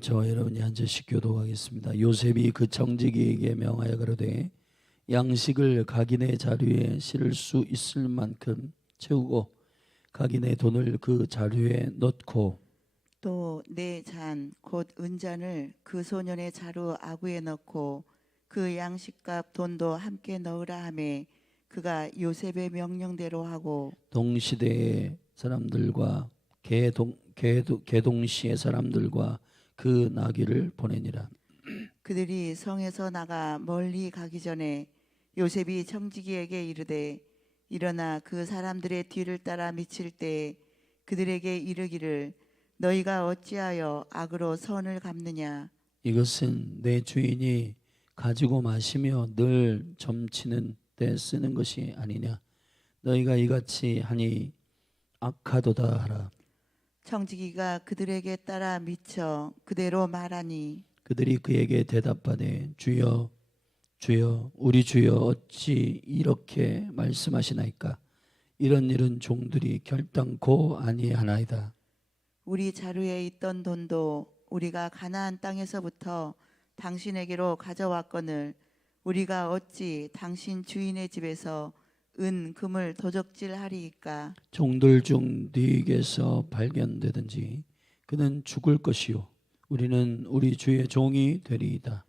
저와 여러분이 한 절씩 교독하겠습니다. 요셉이 그 청지기에게 명하여 가로되 양식을 각인의 자루에 실을 수 있을 만큼 채우고 각인의 돈을 그 자루에 넣고 또 내 잔 곧 은잔을 그 소년의 자루 아구에 넣고 그 양식값 돈도 함께 넣으라 하매 그가 요셉의 명령대로 하고 동시대의 사람들과 개동시의 사람들과 그 나귀를 보내니라. 그들이 성에서 나가 멀리 가기 전에 요셉이 청지기에게 이르되 일어나 그 사람들의 뒤를 따라 미칠 때 그들에게 이르기를 너희가 어찌하여 악으로 선을 갚느냐. 이것은 내 주인이 가지고 마시며 늘 점치는 때 쓰는 것이 아니냐. 너희가 이같이 하니 악하도다 하라. 청지기가 그들에게 따라 미쳐 그대로 말하니 그들이 그에게 대답하되 주여 주여 우리 주여 어찌 이렇게 말씀하시나이까. 이런 일은 종들이 결단코 아니하나이다. 우리 자루에 있던 돈도 우리가 가나안 땅에서부터 당신에게로 가져왔거늘 우리가 어찌 당신 주인의 집에서 은 금을 도적질하리이까. 종들 중 네게서 발견되든지 그는 죽을 것이요 우리는 우리 주의 종이 되리이다.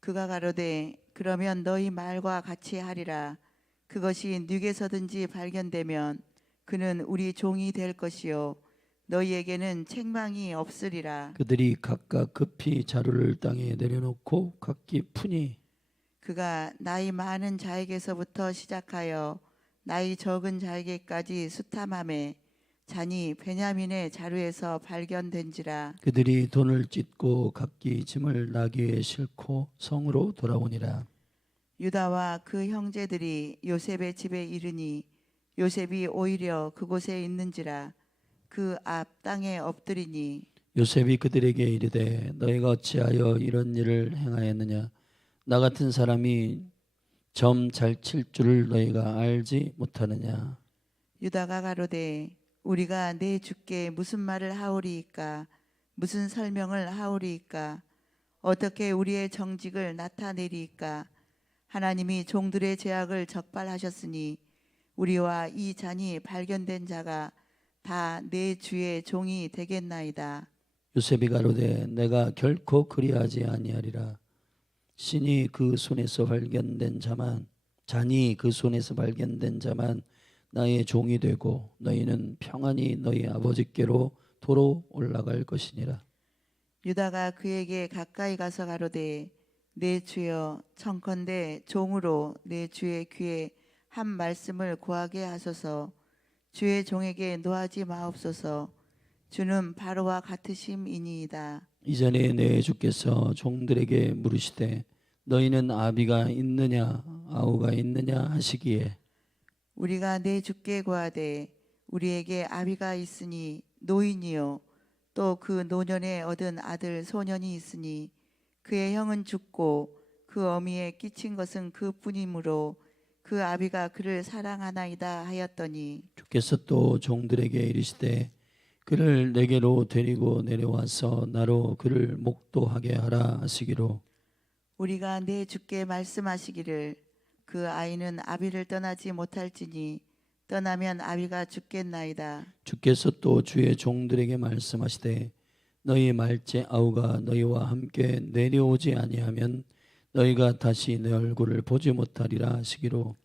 그가 가로되 그러면 너희 말과 같이 하리라. 그것이 네게서든지 발견되면 그는 우리 종이 될 것이요 너희에게는 책망이 없으리라. 그들이 각각 급히 자루를 땅에 내려놓고 각기 푸니 그가 나이 많은 자에게서부터 시작하여 나이 적은 자에게까지 수탐함에 잔이 베냐민의 자루에서 발견된지라. 그들이 돈을 찢고 각기 짐을 나귀에 싣고 성으로 돌아오니라. 유다와 그 형제들이 요셉의 집에 이르니 요셉이 오히려 그곳에 있는지라. 그 앞 땅에 엎드리니 요셉이 그들에게 이르되 너희가 어찌하여 이런 일을 행하였느냐. 나 같은 사람이 점 잘 칠 줄을 너희가 알지 못하느냐. 유다가 가로되 우리가 내 주께 무슨 말을 하오리이까. 무슨 설명을 하오리이까. 어떻게 우리의 정직을 나타내리이까. 하나님이 종들의 죄악을 적발하셨으니 우리와 이 잔이 발견된 자가 다 내 주의 종이 되겠나이다. 요셉이 가로되 내가 결코 그리하지 아니하리라. 신이 그 손에서 발견된 자만 잔이 그 손에서 발견된 자만 나의 종이 되고 너희는 평안히 너희 아버지께로 도로 올라갈 것이니라. 유다가 그에게 가까이 가서 가로되 내 주여 청컨대 종으로 내 주의 귀에 한 말씀을 고하게 하소서. 주의 종에게 노하지 마옵소서. 주는 바로와 같으심이니이다. 이전에 내 주께서 종들에게 물으시되 너희는 아비가 있느냐 아우가 있느냐 하시기에 우리가 내 주께 고하되 우리에게 아비가 있으니 노인이요 또 그 노년에 얻은 아들 소년이 있으니 그의 형은 죽고 그 어미에 끼친 것은 그뿐이므로 그 아비가 그를 사랑하나이다 하였더니 주께서 또 종들에게 이르시되 그를 내게로 데리고 내려와서 나로 그를 목도하게 하라 하시기로 우리가 내 주께 말씀하시기를 그 아이는 아비를 떠나지 못할지니 떠나면 아비가 죽겠나이다. 주께서 또 주의 종들에게 말씀하시되 너희 말째 아우가 너희와 함께 내려오지 아니하면 너희가 다시 내 얼굴을 보지 못하리라 하시기로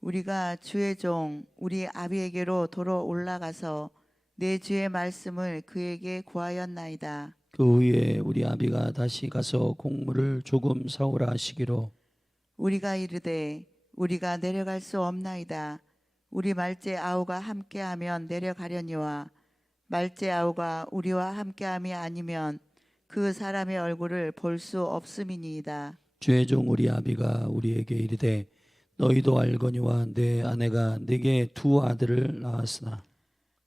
우리가 주의 종 우리 아비에게로 도로 올라가서 내 주의 말씀을 그에게 구하였나이다. 그 후에 우리 아비가 다시 가서 곡물을 조금 사오라 하시기로 우리가 이르되 우리가 내려갈 수 없나이다. 우리 말째 아우가 함께하면 내려가려니와 말째 아우가 우리와 함께함이 아니면 그 사람의 얼굴을 볼 수 없음이니이다. 주의 종 우리 아비가 우리에게 이르되 너희도 알거니와 내 아내가 내게 두 아들을 낳았으나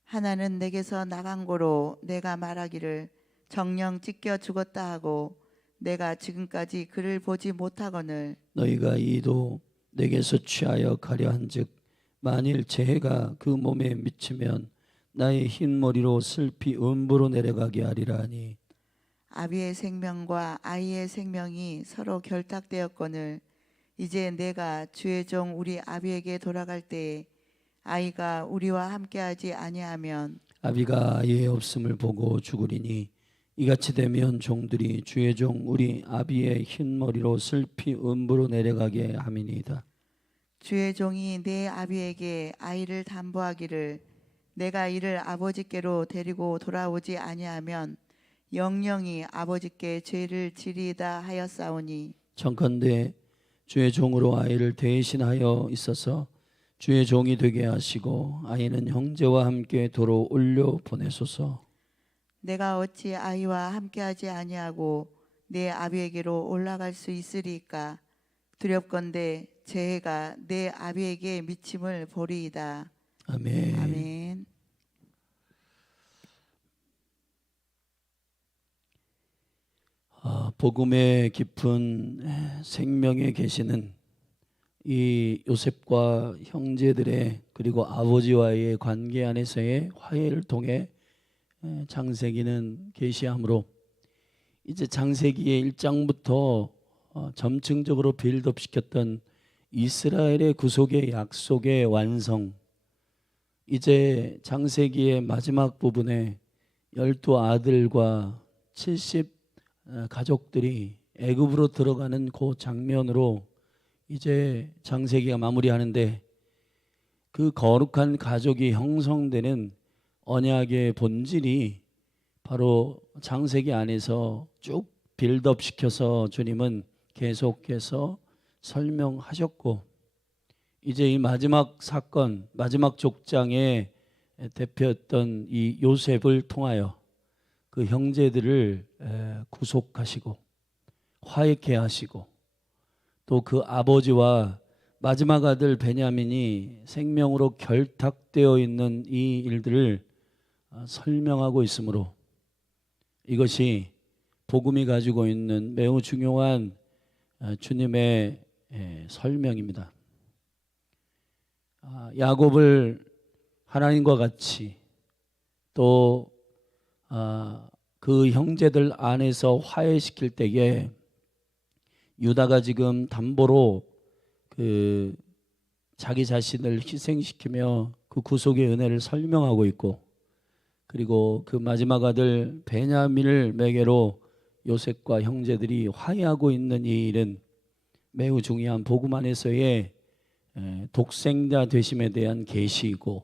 하나는 내게서 나간 고로 내가 말하기를 정령 찢겨 죽었다 하고 내가 지금까지 그를 보지 못하거늘 너희가 이도 내게서 취하여 가려 한즉 만일 재해가 그 몸에 미치면 나의 흰 머리로 슬피 음부로 내려가게 하리라 하니 아비의 생명과 아이의 생명이 서로 결탁되었거늘 이제 내가 주의 종 우리 아비에게 돌아갈 때에 아이가 우리와 함께하지 아니하면 아비가 아이의 없음을 보고 죽으리니 이같이 되면 종들이 주의 종 우리 아비의 흰 머리로 슬피 음부로 내려가게 함이니이다. 주의 종이 내 아비에게 아이를 담보하기를 내가 이를 아버지께로 데리고 돌아오지 아니하면 영영이 아버지께 죄를 지리이다 하였사오니 청컨대 주의 종으로 아이를 대신하여 있어서 주의 종이 되게 하시고 아이는 형제와 함께 도로 올려 보내소서. 내가 어찌 아이와 함께하지 아니하고 내 아비에게로 올라갈 수 있으리까 두렵건대 재해가 내 아비에게 미침을 보리이다. 아멘. 아멘. 복음의 깊은 생명에 계시는 이 요셉과 형제들의 그리고 아버지와의 관계 안에서의 화해를 통해 창세기는 계시함으로 이제 창세기의 1장부터 점층적으로 빌드업시켰던 이스라엘의 구속의 약속의 완성, 이제 창세기의 마지막 부분에 12 아들과 70 가족들이 애굽으로 들어가는 그 장면으로 이제 창세기가 마무리하는데, 그 거룩한 가족이 형성되는 언약의 본질이 바로 창세기 안에서 쭉 빌드업 시켜서 주님은 계속해서 설명하셨고, 이제 이 마지막 사건, 마지막 족장의 대표였던 이 요셉을 통하여 그 형제들을 구속하시고 화해케 하시고, 또 그 아버지와 마지막 아들 베냐민이 생명으로 결탁되어 있는 이 일들을 설명하고 있으므로 이것이 복음이 가지고 있는 매우 중요한 주님의 설명입니다. 야곱을 하나님과 같이 또 그 형제들 안에서 화해시킬 때에 유다가 지금 담보로 그 자기 자신을 희생시키며 그 구속의 은혜를 설명하고 있고, 그리고 그 마지막 아들 베냐민을 매개로 요셉과 형제들이 화해하고 있는 이 일은 매우 중요한 복음 안에서의 독생자 되심에 대한 계시이고,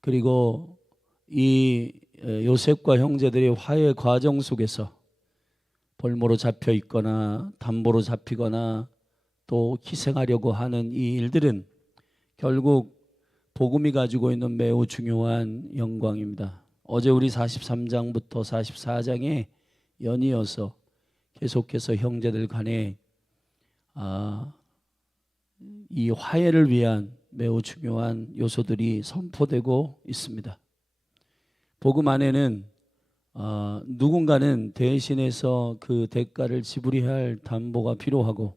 그리고 이 요셉과 형제들의 화해 과정 속에서 볼모로 잡혀 있거나 담보로 잡히거나 또 희생하려고 하는 이 일들은 결국 복음이 가지고 있는 매우 중요한 영광입니다. 어제 우리 43장부터 44장에 연이어서 계속해서 형제들 간에 이 화해를 위한 매우 중요한 요소들이 선포되고 있습니다. 복음 안에는 누군가는 대신해서 그 대가를 지불해야 할 담보가 필요하고,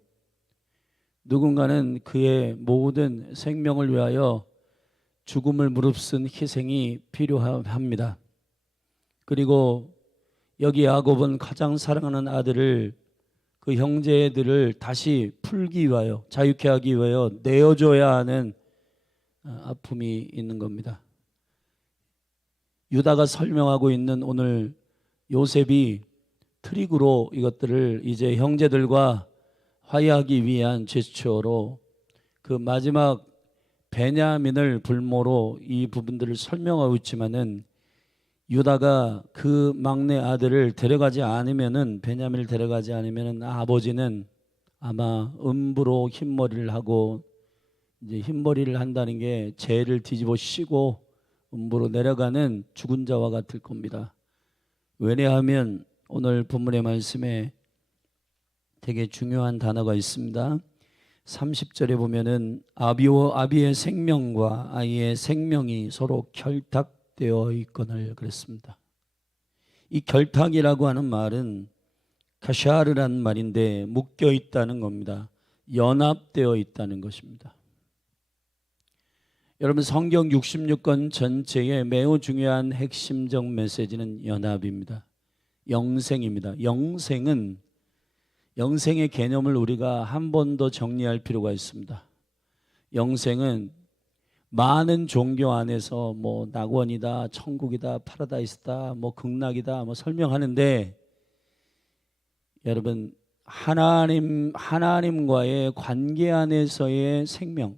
누군가는 그의 모든 생명을 위하여 죽음을 무릅쓴 희생이 필요합니다. 그리고 여기 야곱은 가장 사랑하는 아들을, 그 형제들을 다시 풀기 위하여, 자유케 하기 위하여 내어줘야 하는 아픔이 있는 겁니다. 유다가 설명하고 있는 오늘 요셉이 트릭으로 이것들을 이제 형제들과 화해하기 위한 제스처로 그 마지막 베냐민을 불모로 이 부분들을 설명하고 있지만은, 유다가 그 막내 아들을 데려가지 않으면은, 베냐민을 데려가지 않으면은 아버지는 아마 음부로 흰머리를 하고, 이제 흰머리를 한다는 게 죄를 뒤집어 씌고 음부로 내려가는 죽은 자와 같을 겁니다. 왜냐하면 오늘 본문의 말씀에 되게 중요한 단어가 있습니다. 30절에 보면은 아비의 생명과 아이의 생명이 서로 결탁되어 있거늘 그랬습니다. 이 결탁이라고 하는 말은 카샤르라는 말인데 묶여 있다는 겁니다. 연합되어 있다는 것입니다. 여러분, 성경 66권 전체의 매우 중요한 핵심적 메시지는 연합입니다. 영생입니다. 영생의 개념을 우리가 한 번 더 정리할 필요가 있습니다. 영생은 많은 종교 안에서 뭐 낙원이다, 천국이다, 파라다이스다, 뭐 극락이다, 뭐 설명하는데, 여러분, 하나님과의 관계 안에서의 생명,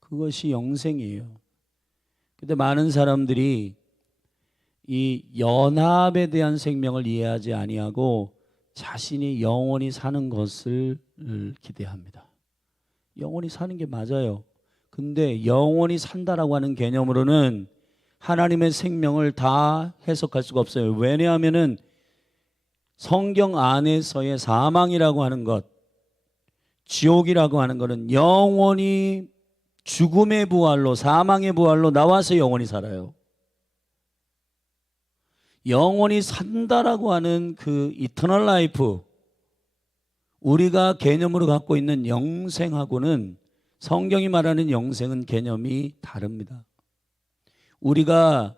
그것이 영생이에요. 근데 많은 사람들이 이 연합에 대한 생명을 이해하지 아니하고 자신이 영원히 사는 것을 기대합니다. 영원히 사는 게 맞아요. 근데 영원히 산다라고 하는 개념으로는 하나님의 생명을 다 해석할 수가 없어요. 왜냐하면은 성경 안에서의 사망이라고 하는 것, 지옥이라고 하는 것은 영원히 죽음의 부활로, 사망의 부활로 나와서 영원히 살아요. 영원히 산다라고 하는 그 이터널 라이프, 우리가 개념으로 갖고 있는 영생하고는, 성경이 말하는 영생은 개념이 다릅니다. 우리가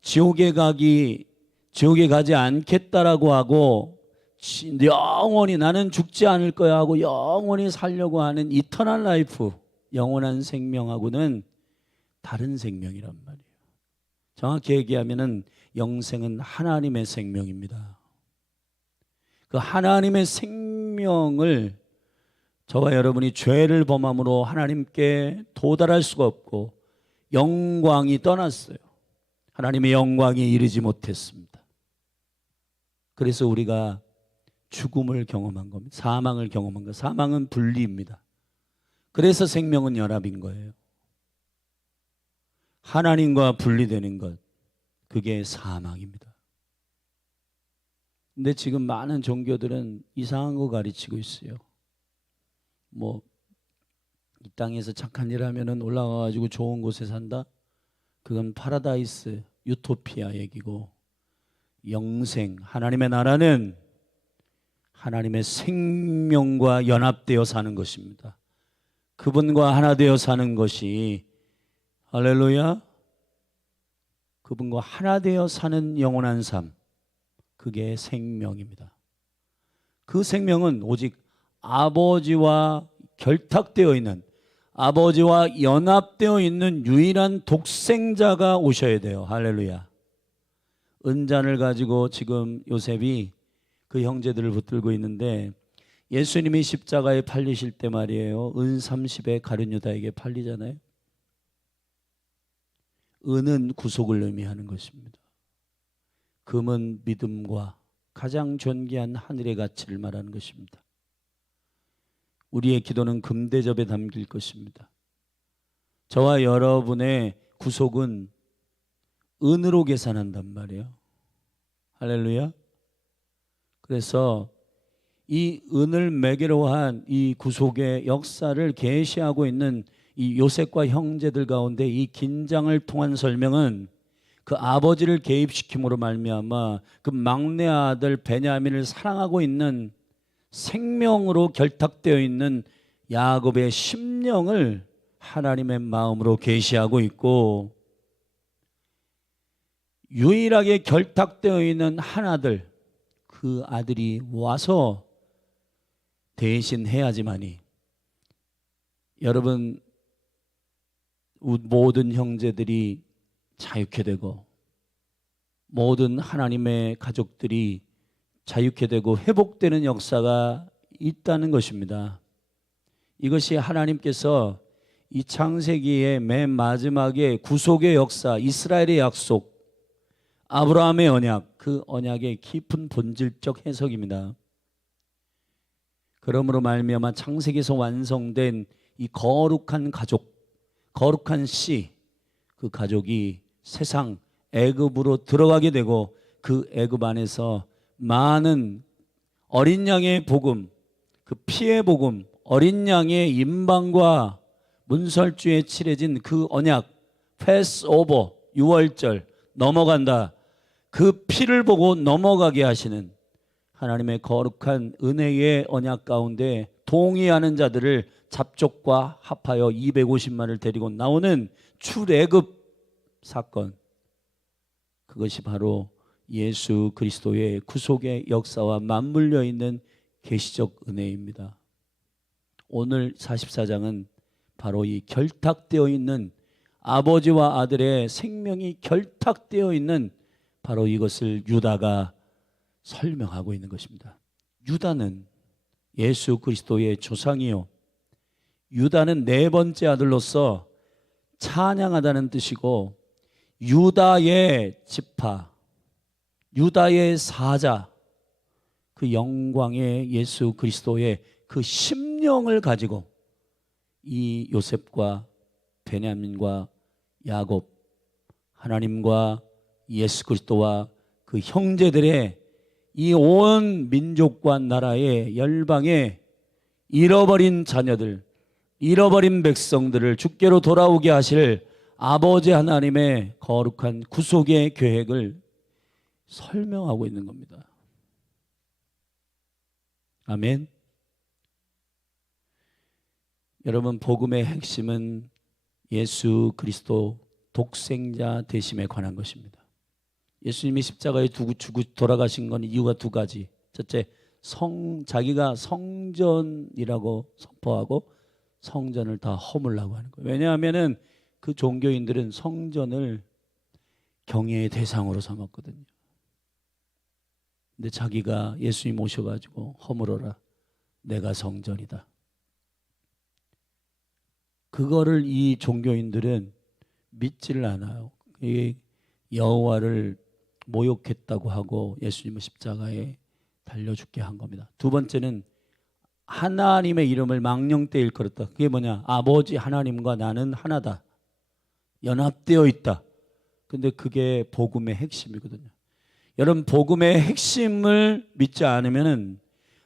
지옥에 가지 않겠다라고 하고 영원히 나는 죽지 않을 거야 하고 영원히 살려고 하는 이터널 라이프, 영원한 생명하고는 다른 생명이란 말이에요. 정확히 얘기하면은 영생은 하나님의 생명입니다. 그 하나님의 생명을 저와 여러분이 죄를 범함으로 하나님께 도달할 수가 없고 영광이 떠났어요. 하나님의 영광에 이르지 못했습니다. 그래서 우리가 죽음을 경험한 겁니다. 사망을 경험한 것. 사망은 분리입니다. 그래서 생명은 연합인 거예요. 하나님과 분리되는 것, 그게 사망입니다. 근데 지금 많은 종교들은 이상한 거 가르치고 있어요. 뭐 이 땅에서 착한 일 하면은 올라가가지고 좋은 곳에 산다? 그건 파라다이스, 유토피아 얘기고, 영생, 하나님의 나라는 하나님의 생명과 연합되어 사는 것입니다. 그분과 하나 되어 사는 것이, 할렐루야, 그분과 하나 되어 사는 영원한 삶, 그게 생명입니다. 그 생명은 오직 아버지와 결탁되어 있는, 아버지와 연합되어 있는 유일한 독생자가 오셔야 돼요. 할렐루야. 은잔을 가지고 지금 요셉이 그 형제들을 붙들고 있는데, 예수님이 십자가에 팔리실 때 말이에요, 은 30에 가룟 유다에게 팔리잖아요. 은은 구속을 의미하는 것입니다. 금은 믿음과 가장 존귀한 하늘의 가치를 말하는 것입니다. 우리의 기도는 금대접에 담길 것입니다. 저와 여러분의 구속은 은으로 계산한단 말이에요. 할렐루야. 그래서 이 은을 매개로 한 이 구속의 역사를 계시하고 있는 이 요셉과 형제들 가운데 이 긴장을 통한 설명은 그 아버지를 개입시킴으로 말미암아 그 막내 아들 베냐민을 사랑하고 있는, 생명으로 결탁되어 있는 야곱의 심령을 하나님의 마음으로 계시하고 있고, 유일하게 결탁되어 있는 한 아들, 그 아들이 와서 대신해야지만이, 여러분 모든 형제들이 자유케 되고 모든 하나님의 가족들이 자유케 되고 회복되는 역사가 있다는 것입니다. 이것이 하나님께서 이 창세기의 맨 마지막에 구속의 역사, 이스라엘의 약속, 아브라함의 언약, 그 언약의 깊은 본질적 해석입니다. 그러므로 말미암아 창세기에서 완성된 이 거룩한 가족, 거룩한 씨, 그 가족이 세상 애굽으로 들어가게 되고, 그 애굽 안에서 많은 어린 양의 복음, 그 피의 복음, 어린 양의 임방과 문설주에 칠해진 그 언약, 패스오버, 유월절 넘어간다. 그 피를 보고 넘어가게 하시는 하나님의 거룩한 은혜의 언약 가운데 동의하는 자들을 잡족과 합하여 250만을 데리고 나오는 출애굽 사건, 그것이 바로 예수 그리스도의 구속의 역사와 맞물려 있는 계시적 은혜입니다. 오늘 44장은 바로 이 결탁되어 있는 아버지와 아들의 생명이 결탁되어 있는 바로 이것을 유다가 설명하고 있는 것입니다. 유다는 예수 그리스도의 조상이요, 유다는 네 번째 아들로서 찬양하다는 뜻이고, 유다의 지파, 유다의 사자, 그 영광의 예수 그리스도의 그 심령을 가지고 이 요셉과 베냐민과 야곱, 하나님과 예수 그리스도와 그 형제들의 이 온 민족과 나라의 열방의 잃어버린 자녀들, 잃어버린 백성들을 주께로 돌아오게 하실 아버지 하나님의 거룩한 구속의 계획을 설명하고 있는 겁니다. 아멘. 여러분, 복음의 핵심은 예수 그리스도 독생자 되심에 관한 것입니다. 예수님이 십자가에 두고 돌아가신 건 이유가 두 가지. 첫째, 자기가 성전이라고 선포하고 성전을 다 허물라고 하는 거예요. 왜냐하면 그 종교인들은 성전을 경외의 대상으로 삼았거든요. 근데 자기가 예수님 오셔가지고 허물어라, 내가 성전이다. 그거를 이 종교인들은 믿지를 않아요. 여호와를 모욕했다고 하고 예수님을 십자가에 달려 죽게 한 겁니다. 두 번째는 하나님의 이름을 망령되이 일컬었다. 그게 뭐냐? 아버지 하나님과 나는 하나다, 연합되어 있다. 근데 그게 복음의 핵심이거든요. 여러분, 복음의 핵심을 믿지 않으면,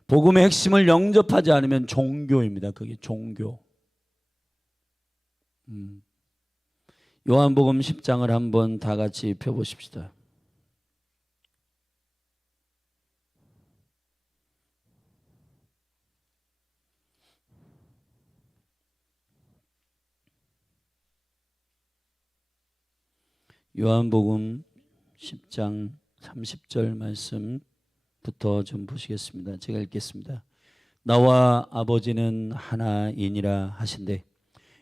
복음의 핵심을 영접하지 않으면 종교입니다. 그게 종교. 요한복음 10장을 한번 다 같이 펴보십시다. 요한복음 10장 30절 말씀부터 좀 보시겠습니다. 제가 읽겠습니다. 나와 아버지는 하나이니라 하신대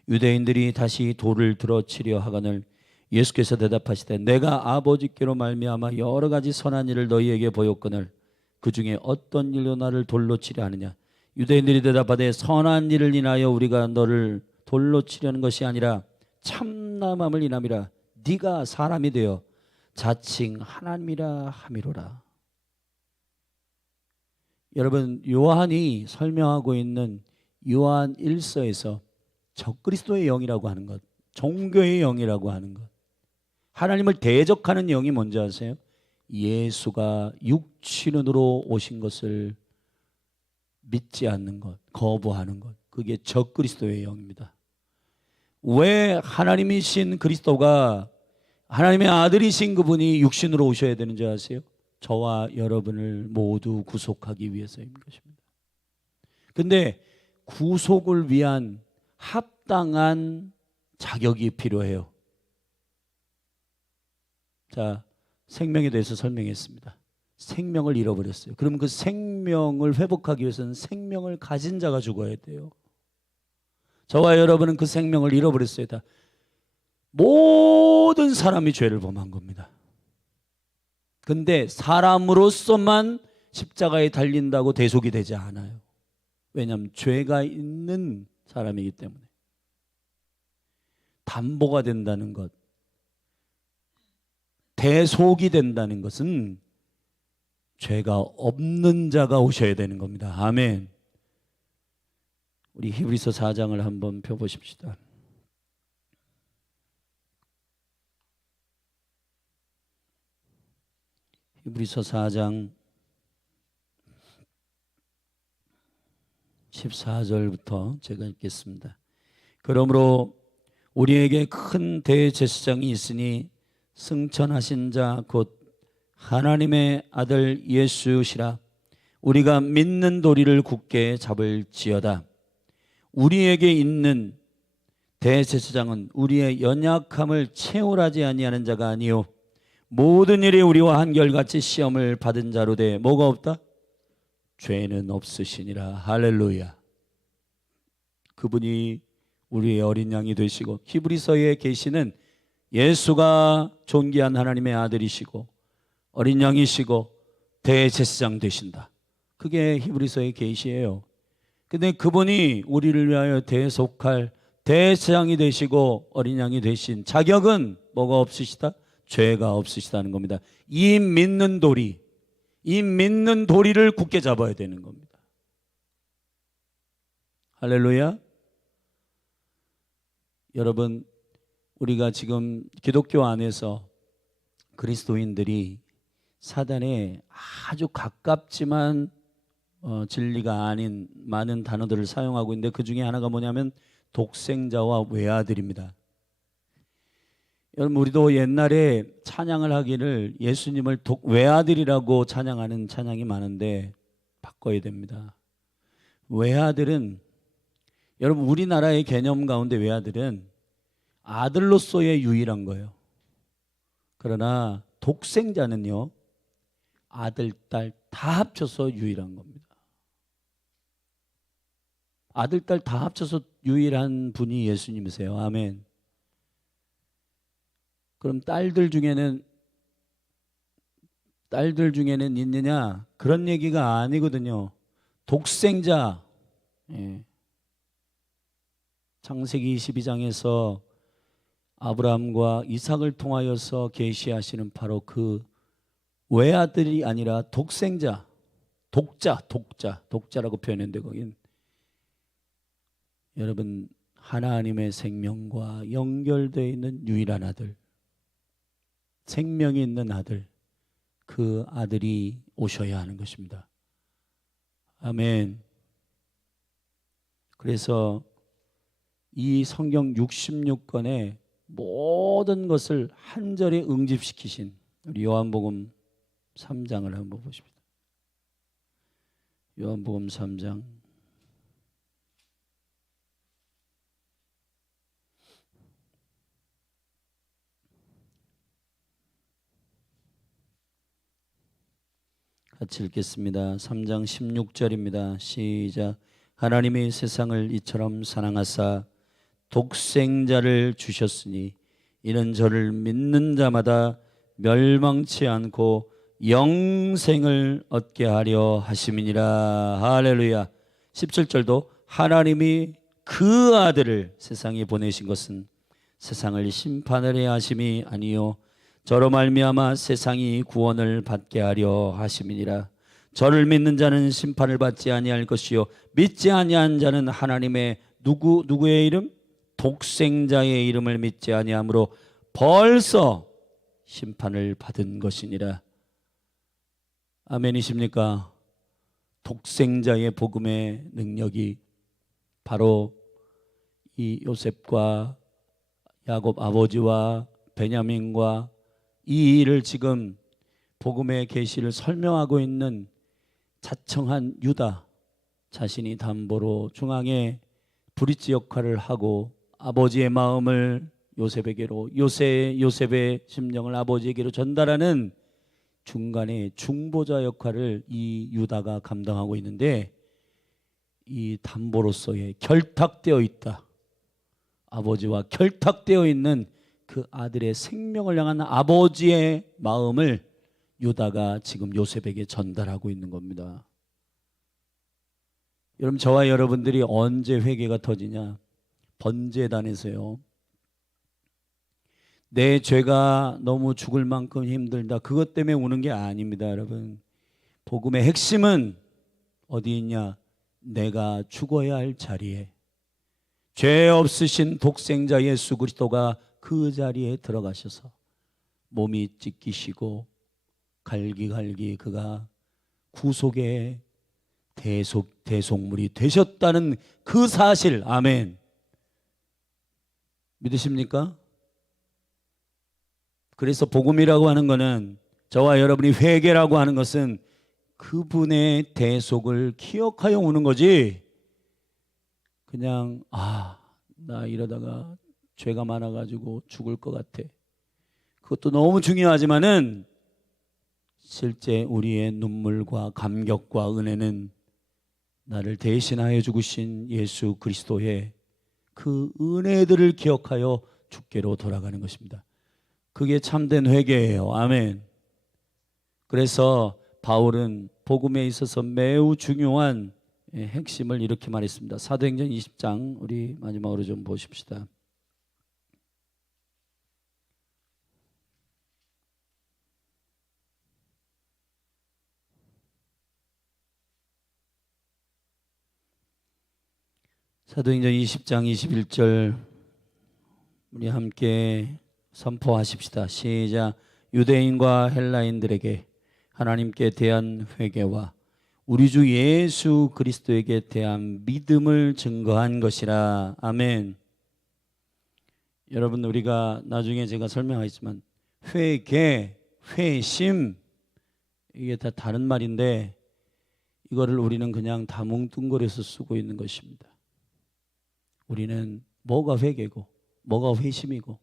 유대인들이 다시 돌을 들어 치려 하거늘 예수께서 대답하시되 내가 아버지께로 말미암아 여러 가지 선한 일을 너희에게 보였거늘 그 중에 어떤 일로 나를 돌로 치려 하느냐. 유대인들이 대답하되 선한 일을 인하여 우리가 너를 돌로 치려는 것이 아니라 참남함을 인함이라. 네가 사람이 되어 자칭 하나님이라 함이로라. 여러분, 요한이 설명하고 있는 요한 1서에서 적그리스도의 영이라고 하는 것, 종교의 영이라고 하는 것, 하나님을 대적하는 영이 뭔지 아세요? 예수가 육신으로 오신 것을 믿지 않는 것, 거부하는 것, 그게 적그리스도의 영입니다. 왜 하나님이신 그리스도가, 하나님의 아들이신 그분이 육신으로 오셔야 되는지 아세요? 저와 여러분을 모두 구속하기 위해서인 것입니다. 근데 구속을 위한 합당한 자격이 필요해요. 자, 생명에 대해서 설명했습니다. 생명을 잃어버렸어요. 그럼 그 생명을 회복하기 위해서는 생명을 가진 자가 죽어야 돼요. 저와 여러분은 그 생명을 잃어버렸어요. 다. 모든 사람이 죄를 범한 겁니다. 근데 사람으로서만 십자가에 달린다고 대속이 되지 않아요. 왜냐하면 죄가 있는 사람이기 때문에. 담보가 된다는 것, 대속이 된다는 것은 죄가 없는 자가 오셔야 되는 겁니다. 아멘. 우리 히브리서 4장을 한번 펴보십시다. 히브리서 4장 14절부터 제가 읽겠습니다. 그러므로 우리에게 큰 대제사장이 있으니 승천하신 자 곧 하나님의 아들 예수시라. 우리가 믿는 도리를 굳게 잡을지어다. 우리에게 있는 대제사장은 우리의 연약함을 채울하지 아니하는 자가 아니요 모든 일에 우리와 한결같이 시험을 받은 자로 돼 뭐가 없다? 죄는 없으시니라. 할렐루야. 그분이 우리의 어린 양이 되시고, 히브리서에 계시는 예수가 존귀한 하나님의 아들이시고 어린 양이시고 대제사장 되신다. 그게 히브리서의 계시예요. 근데 그분이 우리를 위하여 대속할 대제사장이 되시고 어린 양이 되신 자격은 뭐가 없으시다? 죄가 없으시다는 겁니다. 이 믿는 도리, 이 믿는 도리를 굳게 잡아야 되는 겁니다. 할렐루야. 여러분, 우리가 지금 기독교 안에서 그리스도인들이 사단에 아주 가깝지만 진리가 아닌 많은 단어들을 사용하고 있는데, 그 중에 하나가 뭐냐면 독생자와 외아들입니다. 여러분, 우리도 옛날에 찬양을 하기를 예수님을 외아들이라고 찬양하는 찬양이 많은데 바꿔야 됩니다. 외아들은, 여러분, 우리나라의 개념 가운데 외아들은 아들로서의 유일한 거예요. 그러나 독생자는요, 아들, 딸 다 합쳐서 유일한 겁니다. 아들, 딸 다 합쳐서 유일한 분이 예수님이세요. 아멘. 그럼 딸들 중에는 있느냐? 그런 얘기가 아니거든요. 독생자. 예. 창세기 22장에서 아브라함과 이삭을 통하여서 계시하시는 바로 그 외아들이 아니라 독생자, 독자라고 표현했는데, 거긴 여러분, 하나님의 생명과 연결되어 있는 유일한 아들, 생명이 있는 아들, 그 아들이 오셔야 하는 것입니다. 아멘. 그래서 이 성경 66권의 모든 것을 한 절에 응집시키신 우리 요한복음 3장을 한번 보십시다. 요한복음 3장. 같이 읽겠습니다. 3장 16절입니다. 시작. 하나님이 세상을 이처럼 사랑하사 독생자를 주셨으니 이는 저를 믿는 자마다 멸망치 않고 영생을 얻게 하려 하심이니라. 할렐루야. 17절도 하나님이 그 아들을 세상에 보내신 것은 세상을 심판하려 하심이 아니요 저로 말미암아 세상이 구원을 받게 하려 하심이니라. 저를 믿는 자는 심판을 받지 아니할 것이요 믿지 아니한 자는 하나님의 누구의 이름? 독생자의 이름을 믿지 아니하므로 벌써 심판을 받은 것이니라. 아멘이십니까? 독생자의 복음의 능력이 바로 이 요셉과 야곱 아버지와 베냐민과 이 일을 지금 복음의 계시를 설명하고 있는 자청한 유다 자신이 담보로 중앙에 브릿지 역할을 하고 아버지의 마음을 요셉에게로, 요셉의 심령을 아버지에게로 전달하는 중간에 중보자 역할을 이 유다가 감당하고 있는데, 이 담보로서의 결탁되어 있다, 아버지와 결탁되어 있는 그 아들의 생명을 향한 아버지의 마음을 유다가 지금 요셉에게 전달하고 있는 겁니다. 여러분, 저와 여러분들이 언제 회개가 터지냐? 번제단에서요. 내 죄가 너무 죽을 만큼 힘들다, 그것 때문에 우는 게 아닙니다. 여러분, 복음의 핵심은 어디 있냐? 내가 죽어야 할 자리에 죄 없으신 독생자 예수 그리스도가 그 자리에 들어가셔서 몸이 찢기시고 갈기갈기 그가 구속의 대속물이 되셨다는 그 사실. 아멘. 믿으십니까? 그래서 복음이라고 하는 것은, 저와 여러분이 회개라고 하는 것은 그분의 대속을 기억하여 오는 거지, 그냥 나 이러다가 죄가 많아가지고 죽을 것 같아, 그것도 너무 중요하지만은 실제 우리의 눈물과 감격과 은혜는 나를 대신하여 죽으신 예수 그리스도의 그 은혜들을 기억하여 주께로 돌아가는 것입니다. 그게 참된 회개예요. 아멘. 그래서 바울은 복음에 있어서 매우 중요한 핵심을 이렇게 말했습니다. 사도행전 20장 우리 마지막으로 좀 보십시다. 사도행전 20장 21절 우리 함께 선포하십시다. 시작. 유대인과 헬라인들에게 하나님께 대한 회개와 우리 주 예수 그리스도에게 대한 믿음을 증거한 것이라. 아멘. 여러분, 우리가 나중에 제가 설명하겠지만 회개, 회심 이게 다 다른 말인데 이거를 우리는 그냥 다 뭉뚱그려서 쓰고 있는 것입니다. 우리는 뭐가 회개고 뭐가 회심이고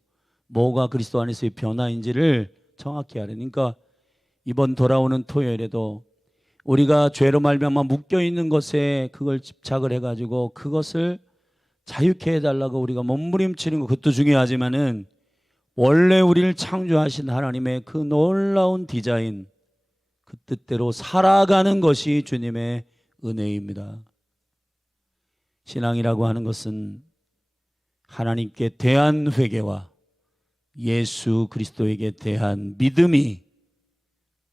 뭐가 그리스도 안에서의 변화인지를 정확히 알으니까 이번 돌아오는 토요일에도 우리가 죄로 말미암아 묶여있는 것에 그걸 집착을 해가지고 그것을 자유케 해달라고 우리가 몸부림치는 것, 그것도 중요하지만은 원래 우리를 창조하신 하나님의 그 놀라운 디자인, 그 뜻대로 살아가는 것이 주님의 은혜입니다. 신앙이라고 하는 것은 하나님께 대한 회개와 예수 그리스도에게 대한 믿음이,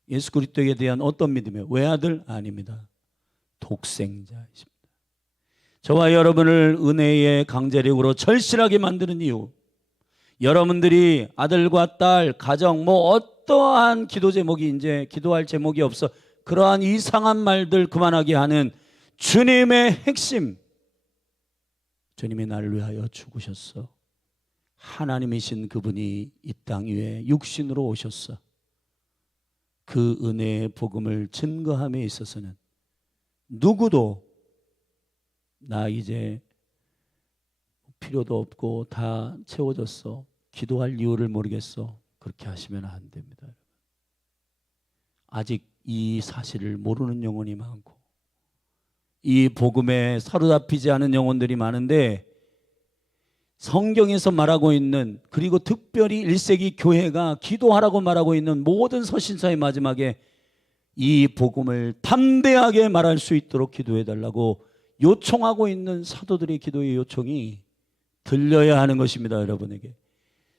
예수 그리스도에게 대한 어떤 믿음이에요? 외아들? 아닙니다. 독생자이십니다. 저와 여러분을 은혜의 강제력으로 절실하게 만드는 이유, 여러분들이 아들과 딸, 가정, 어떠한 기도 제목이 이제 기도할 제목이 없어 그러한 이상한 말들 그만하게 하는 주님의 핵심, 주님이 나를 위하여 죽으셨어. 하나님이신 그분이 이 땅 위에 육신으로 오셨어. 그 은혜의 복음을 증거함에 있어서는 누구도 나 이제 필요도 없고 다 채워졌어, 기도할 이유를 모르겠어, 그렇게 하시면 안 됩니다. 아직 이 사실을 모르는 영혼이 많고 이 복음에 사로잡히지 않은 영혼들이 많은데, 성경에서 말하고 있는, 그리고 특별히 1세기 교회가 기도하라고 말하고 있는 모든 서신서의 마지막에 이 복음을 담대하게 말할 수 있도록 기도해 달라고 요청하고 있는 사도들의 기도의 요청이 들려야 하는 것입니다. 여러분에게,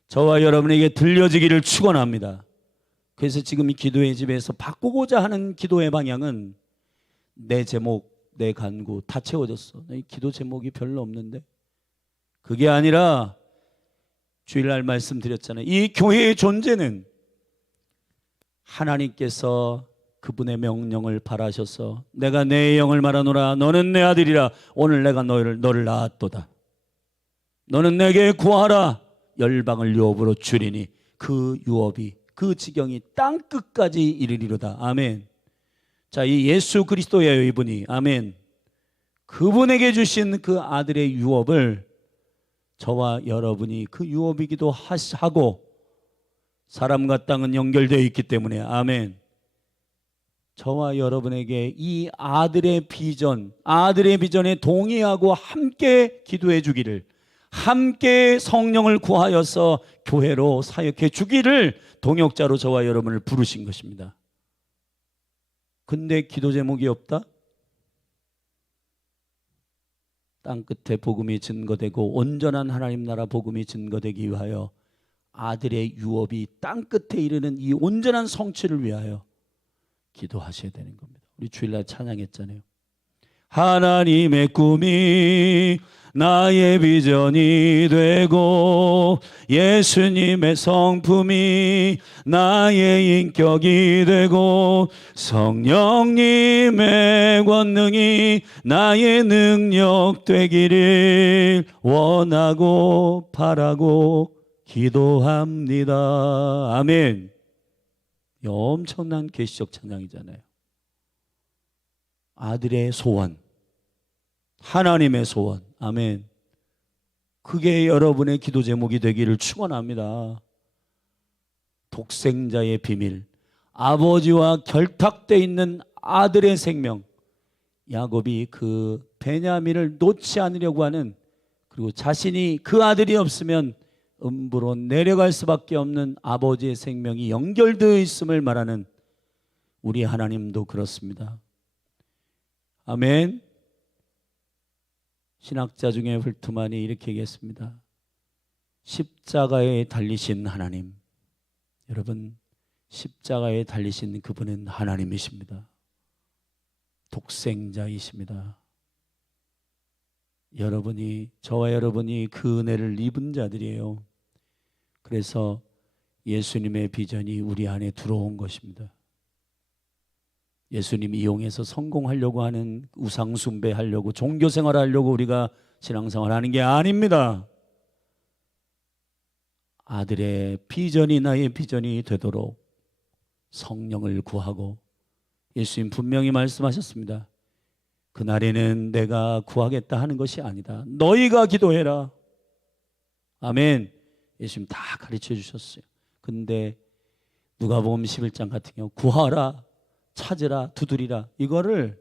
저와 여러분에게 들려지기를 축원합니다. 그래서 지금 이 기도의 집에서 바꾸고자 하는 기도의 방향은 내 제목, 내 간구 다 채워졌어, 이 기도 제목이 별로 없는데, 그게 아니라 주일날 말씀드렸잖아요. 이 교회의 존재는 하나님께서 그분의 명령을 발하셔서 내가 내 영을 말하노라 너는 내 아들이라 오늘 내가 너를 낳았도다. 너는 내게 구하라 열방을 유업으로 주리니 그 유업이, 그 지경이 땅끝까지 이르리로다. 아멘. 자, 이 예수 그리스도예요, 이분이. 아멘. 그분에게 주신 그 아들의 유업을 저와 여러분이 그 유업이기도 하고, 사람과 땅은 연결되어 있기 때문에, 아멘, 저와 여러분에게 이 아들의 비전에 동의하고 함께 기도해 주기를, 함께 성령을 구하여서 교회로 사역해 주기를 동역자로 저와 여러분을 부르신 것입니다. 근데 기도 제목이 없다? 땅끝에 복음이 증거되고 온전한 하나님 나라 복음이 증거되기 위하여 아들의 유업이 땅끝에 이르는 이 온전한 성취를 위하여 기도하셔야 되는 겁니다. 우리 주일날 찬양했잖아요. 하나님의 꿈이 나의 비전이 되고 예수님의 성품이 나의 인격이 되고 성령님의 권능이 나의 능력 되기를 원하고 바라고 기도합니다. 아멘. 엄청난 계시적 찬양이잖아요. 아들의 소원, 하나님의 소원. 아멘. 그게 여러분의 기도 제목이 되기를 축원합니다. 독생자의 비밀, 아버지와 결탁되어 있는 아들의 생명, 야곱이 그 베냐민을 놓지 않으려고 하는, 그리고 자신이 그 아들이 없으면 음부로 내려갈 수밖에 없는 아버지의 생명이 연결되어 있음을 말하는 우리 하나님도 그렇습니다. 아멘. 신학자 중에 훌트만이 이렇게 얘기했습니다. 십자가에 달리신 하나님, 여러분, 십자가에 달리신 그분은 하나님이십니다. 독생자이십니다. 저와 여러분이 그 은혜를 입은 자들이에요. 그래서 예수님의 비전이 우리 안에 들어온 것입니다. 예수님 이용해서 성공하려고 하는, 우상숭배하려고, 종교생활 하려고 우리가 신앙생활 하는 게 아닙니다. 아들의 비전이 나의 비전이 되도록 성령을 구하고, 예수님 분명히 말씀하셨습니다. 그날에는 내가 구하겠다 하는 것이 아니다. 너희가 기도해라. 아멘. 예수님 다 가르쳐 주셨어요. 근데 누가복음 11장 같은 경우 구하라, 찾으라, 두드리라, 이거를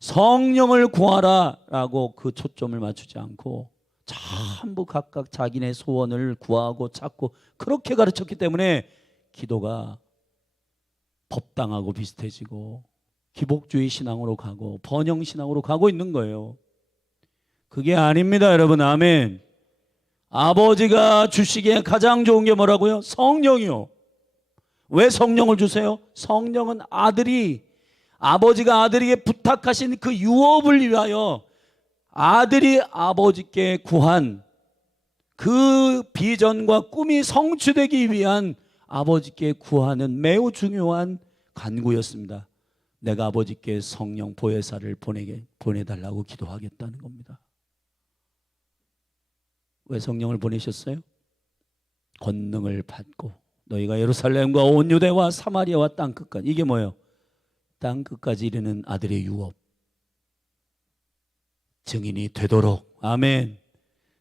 성령을 구하라 라고 그 초점을 맞추지 않고 전부 각각 자기네 소원을 구하고 찾고 그렇게 가르쳤기 때문에 기도가 법당하고 비슷해지고 기복주의 신앙으로 가고 번영 신앙으로 가고 있는 거예요. 그게 아닙니다, 여러분. 아멘. 아버지가 주시기에 가장 좋은 게 뭐라고요? 성령이요. 왜 성령을 주세요? 성령은 아버지가 아들에게 부탁하신 그 유업을 위하여, 아들이 아버지께 구한 그 비전과 꿈이 성취되기 위한 아버지께 구하는 매우 중요한 간구였습니다. 내가 아버지께 성령 보혜사를 보내달라고 기도하겠다는 겁니다. 왜 성령을 보내셨어요? 권능을 받고 너희가 예루살렘과 온 유대와 사마리아와 땅끝까지, 이게 뭐예요? 땅끝까지 이르는 아들의 유업, 증인이 되도록. 아멘.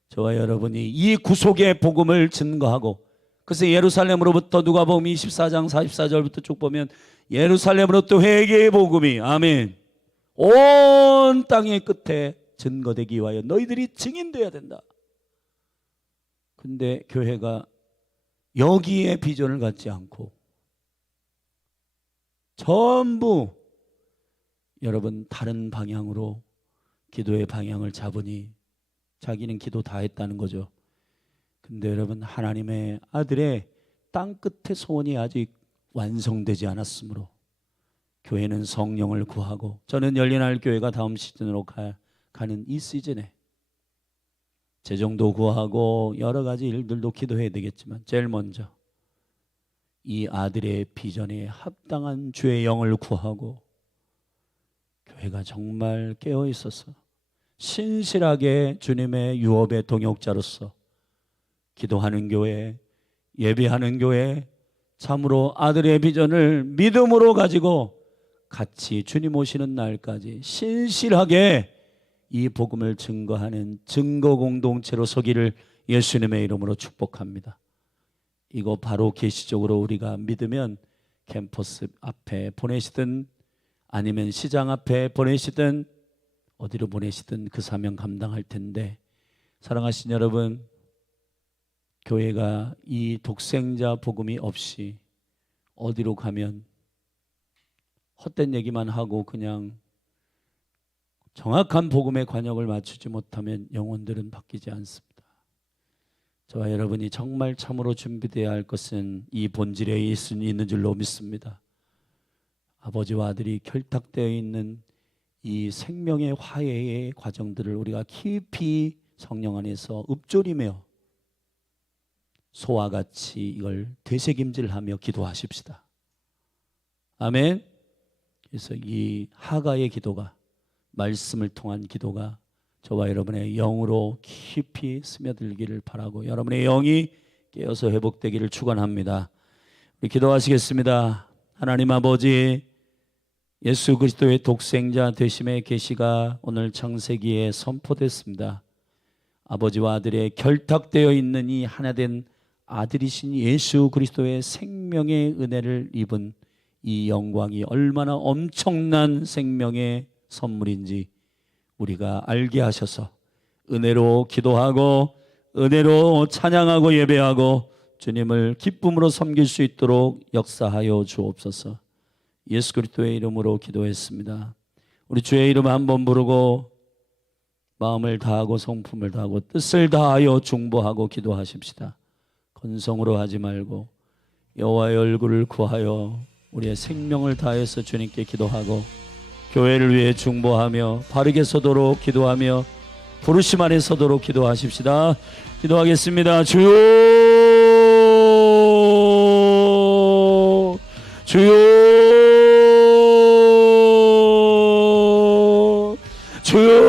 저와 여러분이 이 구속의 복음을 증거하고, 그래서 예루살렘으로부터 누가복음 24장 44절부터 쭉 보면 예루살렘으로부터 회개의 복음이, 아멘, 온 땅의 끝에 증거되기 위하여 너희들이 증인되어야 된다. 근데 교회가 여기에 비전을 갖지 않고 전부 여러분 다른 방향으로 기도의 방향을 잡으니 자기는 기도 다 했다는 거죠. 근데 여러분, 하나님의 아들의 땅끝의 소원이 아직 완성되지 않았으므로 교회는 성령을 구하고, 저는 열린할 교회가 다음 시즌으로 가는 이 시즌에 재정도 구하고 여러 가지 일들도 기도해야 되겠지만, 제일 먼저 이 아들의 비전에 합당한 주의 영을 구하고, 교회가 정말 깨어 있어서 신실하게 주님의 유업의 동역자로서 기도하는 교회, 예배하는 교회, 참으로 아들의 비전을 믿음으로 가지고 같이 주님 오시는 날까지 신실하게 이 복음을 증거하는 증거 공동체로 서기를 예수님의 이름으로 축복합니다. 이거 바로 계시적으로 우리가 믿으면 캠퍼스 앞에 보내시든 아니면 시장 앞에 보내시든 어디로 보내시든 그 사명 감당할 텐데, 사랑하신 여러분, 교회가 이 독생자 복음이 없이 어디로 가면 헛된 얘기만 하고 그냥 정확한 복음의 관역을 맞추지 못하면 영혼들은 바뀌지 않습니다. 저와 여러분이 정말 참으로 준비되어야 할 것은 이 본질에 있는 줄로 믿습니다. 아버지와 아들이 결탁되어 있는 이 생명의 화해의 과정들을 우리가 깊이 성령 안에서 읊조리며 소와 같이 이걸 되새김질하며 기도하십시다. 아멘. 그래서 이 하가의 기도가, 말씀을 통한 기도가 저와 여러분의 영으로 깊이 스며들기를 바라고, 여러분의 영이 깨어서 회복되기를 축원합니다. 우리 기도하시겠습니다. 하나님 아버지, 예수 그리스도의 독생자 되심의 계시가 오늘 창세기에 선포됐습니다. 아버지와 아들의 결탁되어 있는 이 하나된 아들이신 예수 그리스도의 생명의 은혜를 입은 이 영광이 얼마나 엄청난 생명의 선물인지 우리가 알게 하셔서 은혜로 기도하고 은혜로 찬양하고 예배하고 주님을 기쁨으로 섬길 수 있도록 역사하여 주옵소서. 예수 그리스도의 이름으로 기도했습니다. 우리 주의 이름 한번 부르고 마음을 다하고 성품을 다하고 뜻을 다하여 중보하고 기도하십시다. 건성으로 하지 말고 여호와의 얼굴을 구하여 우리의 생명을 다해서 주님께 기도하고 교회를 위해 중보하며 바르게 서도록 기도하며 부르심 안에 서도록 기도하십시다. 기도하겠습니다. 주여, 주여, 주여.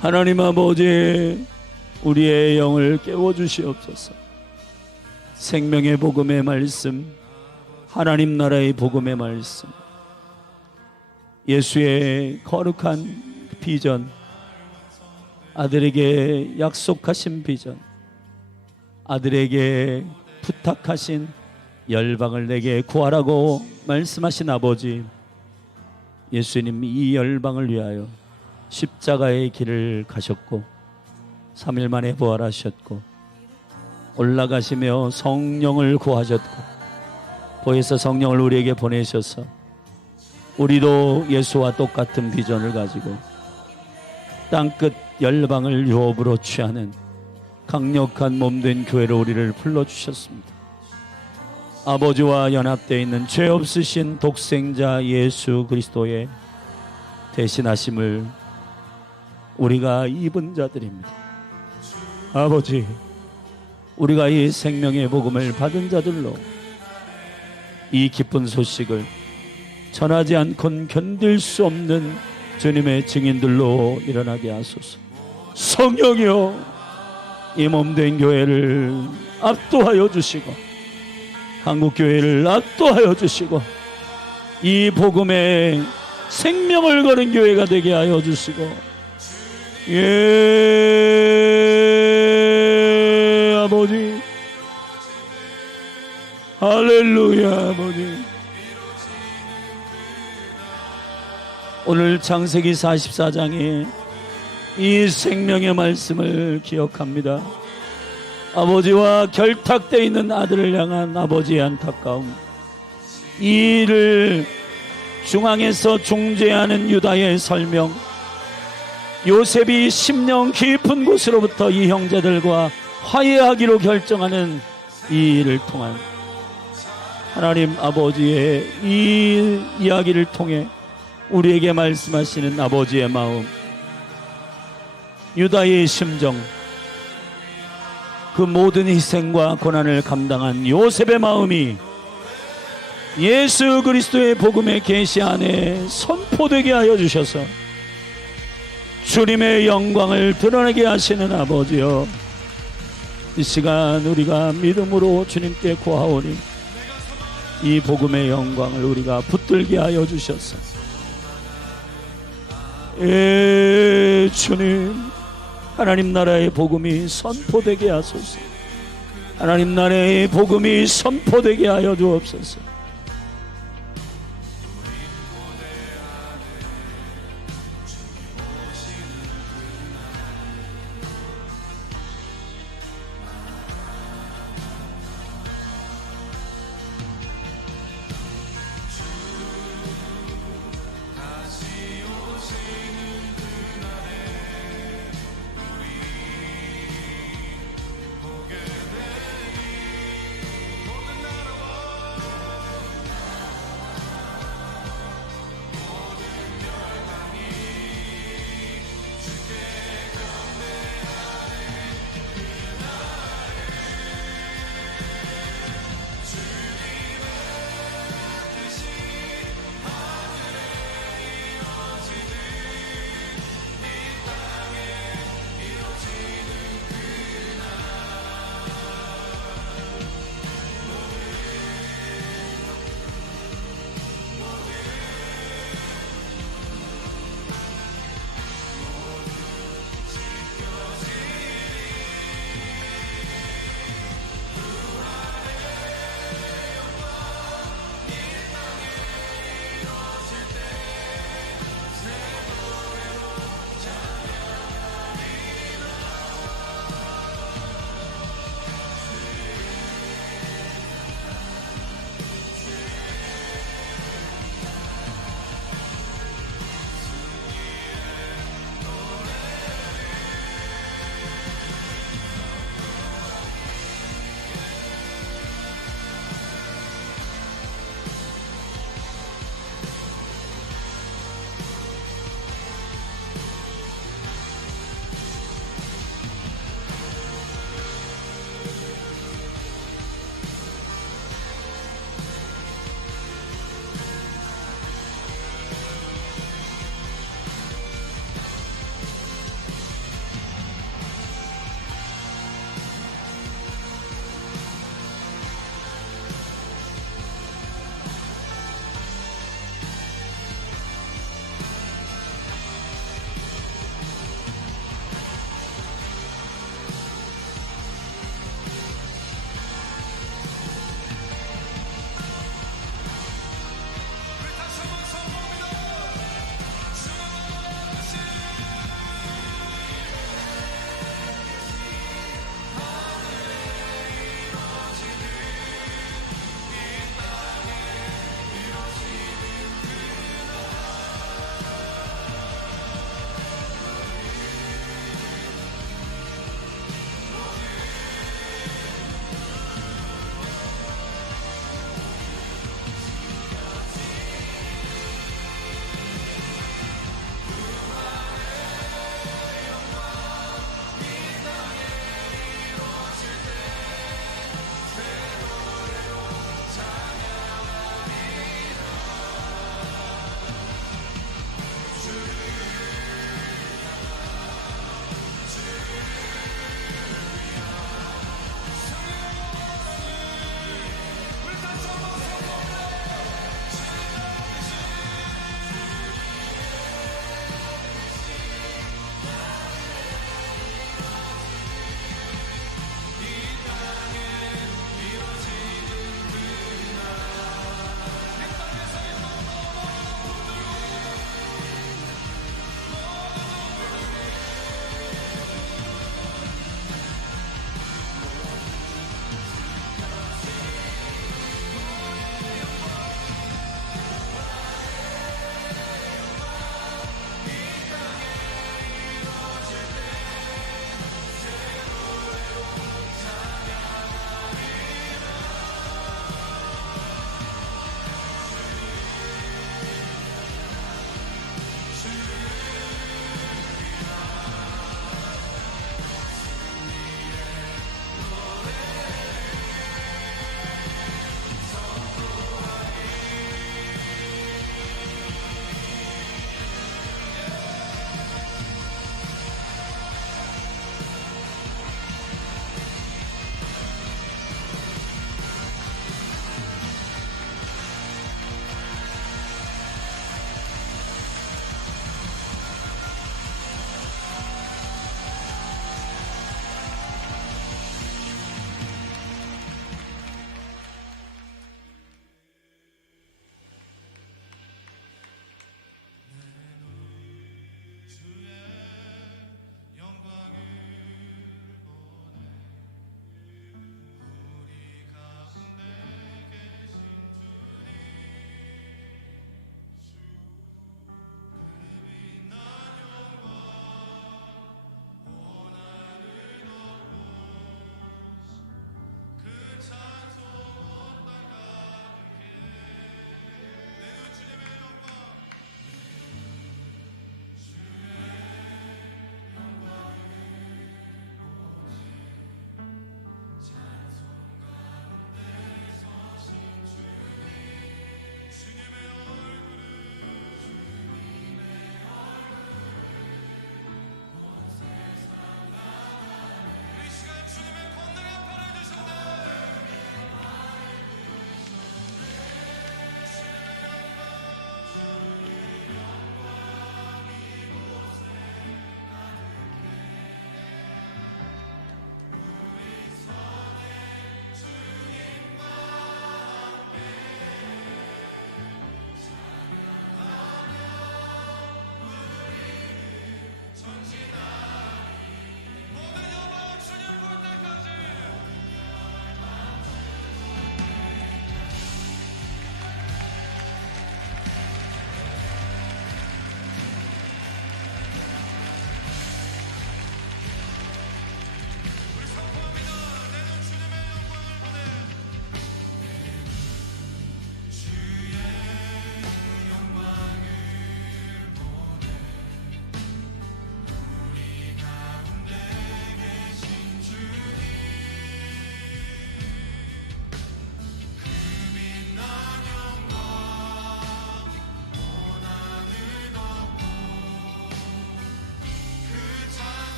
하나님 아버지, 우리의 영을 깨워주시옵소서. 생명의 복음의 말씀, 하나님 나라의 복음의 말씀, 예수의 거룩한 비전, 아들에게 약속하신 비전, 아들에게 부탁하신 열방을 내게 구하라고 말씀하신 아버지, 예수님 이 열방을 위하여 십자가의 길을 가셨고 3일 만에 부활하셨고 올라가시며 성령을 구하셨고 보혜사 성령을 우리에게 보내셔서 우리도 예수와 똑같은 비전을 가지고 땅끝 열방을 유업으로 취하는 강력한 몸된 교회로 우리를 불러주셨습니다. 아버지와 연합되어 있는 죄 없으신 독생자 예수 그리스도의 대신하심을 우리가 입은 자들입니다. 아버지, 우리가 이 생명의 복음을 받은 자들로 이 기쁜 소식을 전하지 않고는 견딜 수 없는 주님의 증인들로 일어나게 하소서. 성령이여, 이 몸된 교회를 압도하여 주시고 한국교회를 압도하여 주시고 이 복음에 생명을 거는 교회가 되게 하여 주시고, 예, 아버지, 할렐루야. 아버지, 오늘 창세기 44장에 이 생명의 말씀을 기억합니다. 아버지와 결탁되어 있는 아들을 향한 아버지의 안타까움, 이 일을 중앙에서 중재하는 유다의 설명, 요셉이 10년 깊은 곳으로부터 이 형제들과 화해하기로 결정하는 이 일을 통한 하나님 아버지의 이 이야기를 통해 우리에게 말씀하시는 아버지의 마음, 유다의 심정, 그 모든 희생과 고난을 감당한 요셉의 마음이 예수 그리스도의 복음의 계시 안에 선포되게 하여 주셔서 주님의 영광을 드러내게 하시는 아버지여, 이 시간 우리가 믿음으로 주님께 구하오니 이 복음의 영광을 우리가 붙들게 하여 주셔서, 예, 주님, 하나님 나라의 복음이 선포되게 하소서. 하나님 나라의 복음이 선포되게 하여 주옵소서.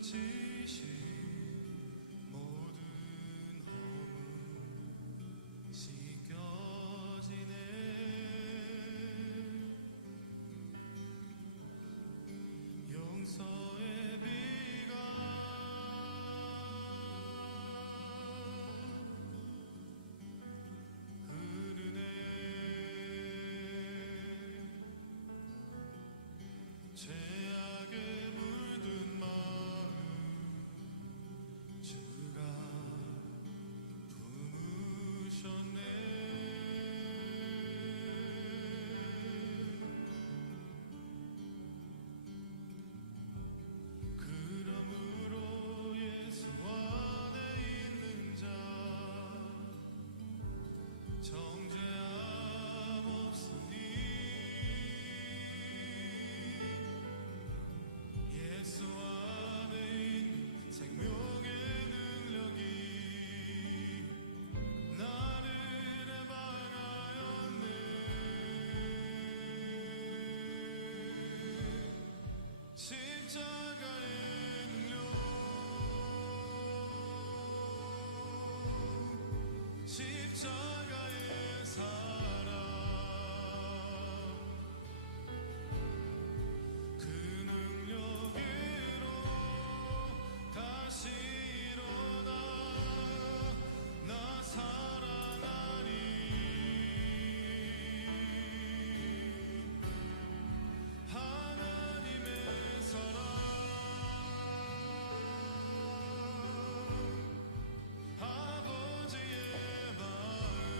지신 모든 허물 씻겨지네. 용서의 비가 흐르네. 죄악에 물든 마음 주가 품으셨네. 그러므로 예수 안에 있는 자 정죄함 없으니 예수 안에 있는 생명의 능력이 나를 해방하였네. 십자가의 능력, 십자가의 사랑, 그 능력으로 다시 일어나 나 살아나리. 하나님의 사랑, 아버지의 마음,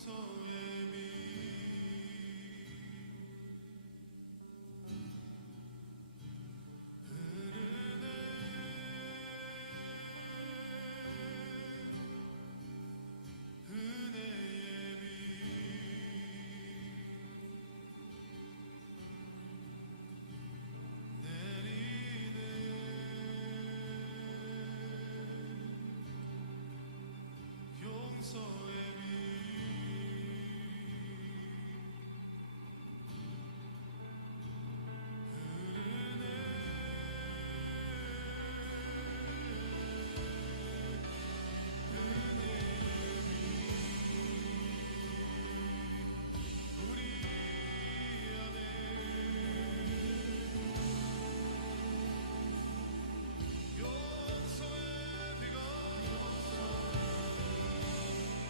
소리